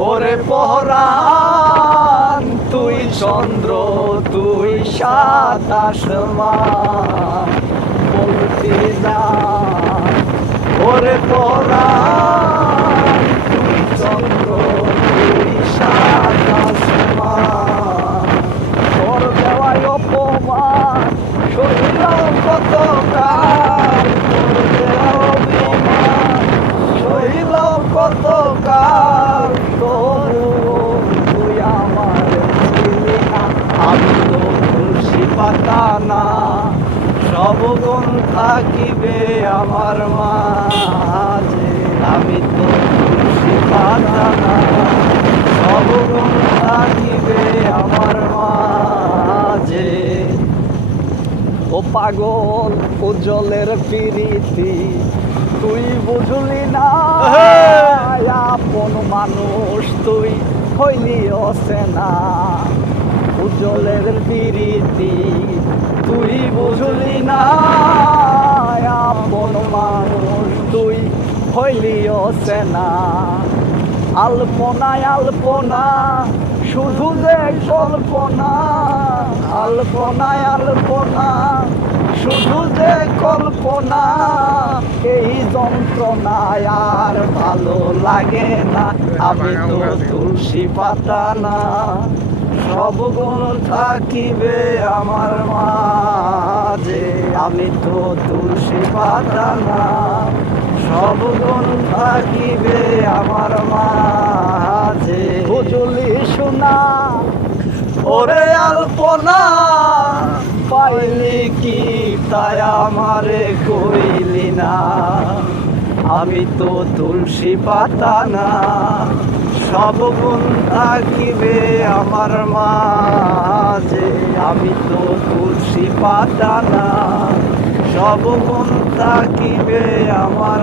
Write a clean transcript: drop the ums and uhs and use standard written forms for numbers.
ওরে পরাণ তুই চন্দ্র তুই সাত আসমান বলতে যা ওরে পরাণ তুই চন্দ্র তুই সাত আসমান তোর দেওয়ায় অপমান সইলাম কত কাল তোর দেওয়া অভিমান সইলাম কত কাল তোর তুই আমার ছিলি না আমি তো তুলসী পাতা না সব গুণ থাকিবে আমার মাঝে আমি তো তুলসী পাতা না সব গুণ থাকিবে আমার মাঝে ও পাগল উজ্জ্বলের প্রীতি তুই বুঝলি না আপন মানুষ তুই হইলি অচেনা উজ্জ্বলের প্রীতি তুই বুঝলি না আপন মানুষ তুই হইলি অচেনা আলপনায় আলপনা শুধু যে কল্পনা আলপনায় আলপনা শুধু যে কল্পনা এই যন্ত্রণায় আর ভালো লাগে না আমি তো তুলসী পাতা না সব গুণ থাকিবে আমার মাঝে আমি তো তুলসী পাতা না সব গুণ থাকিবে আমার মাঝে বুঝলি শোনা ওরে আলপনা পাইলি কি তাই আমারে কইলি না আমি তো তুলসী পাতা না সব গুণ থাকিবে আমার মাঝে আমি তো তুলসী পাতা না সব গুণ থাকিবে আমার